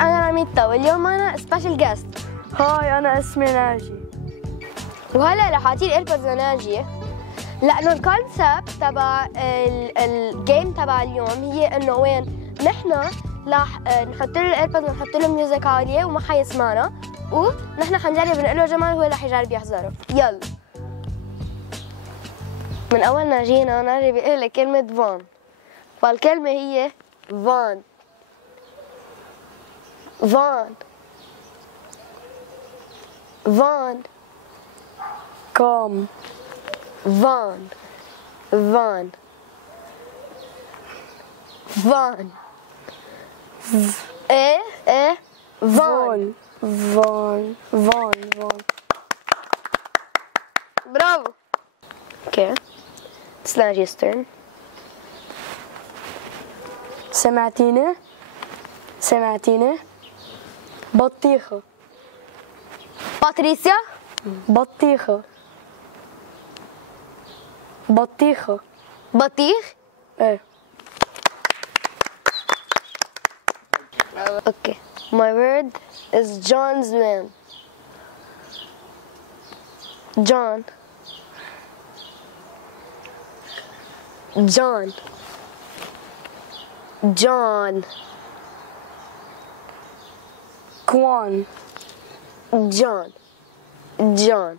أنا راميتا واليوم معنا سبيشال جاست. هاي أنا اسمي ناجي. وهلا رح أعطي الايربودز لناجي لأنه الكونسبت تبع الجيم تبع اليوم هي إنه وين نحن رح نحط له الايربودز ونحط له ميوزك عالية وما حيسمعنا، ونحن حنجرب نقول له جمال هو رح يجرب يحذره. يلا. من أول ما جينا ناجي بيقول لك كلمة فان، فالكلمة هي فان. فان فان كوم فان فان فان ايه فان فان فان برافو. اوكي it's Naji's turn. سمعتيني بطيخة. باتريسيا بطيخة بطيخ. ايه. Okay, my word is John's name. John John John كوان John John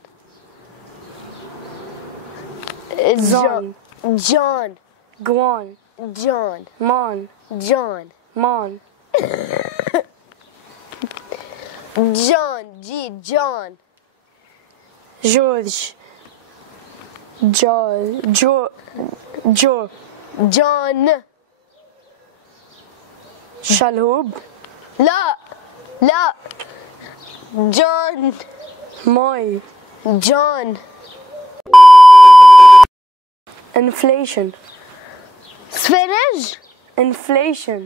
زون John جوان John مان John مان John G John جورج جو John شلهوب لا John ماي John inflation spinach inflation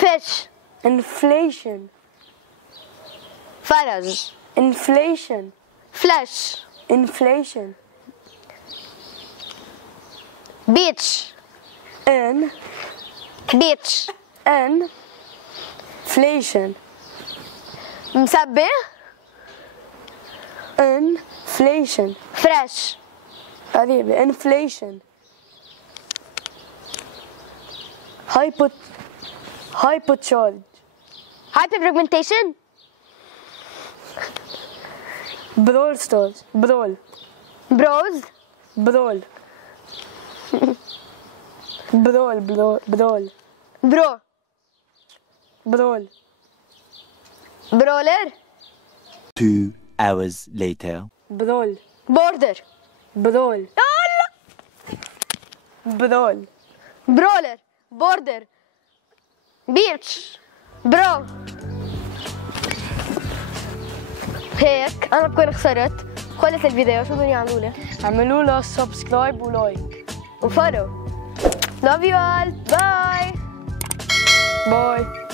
fish inflation فرج inflation flesh inflation beach beach inflation مسبح inflation fresh قريبة inflation hypocharge hyperpigmentation brawl stars brawl bros brawl brawl brawl brawl bro brawl brawler 2 hours later. brawl border brawl brawl brawler border beach برو. هيك انا بكون خسرت. خلص الفيديو، شو بدهم يعملوا لي؟ اعملوا له سبسكرايب ولايك وفولو. Love you all. Bye. باي.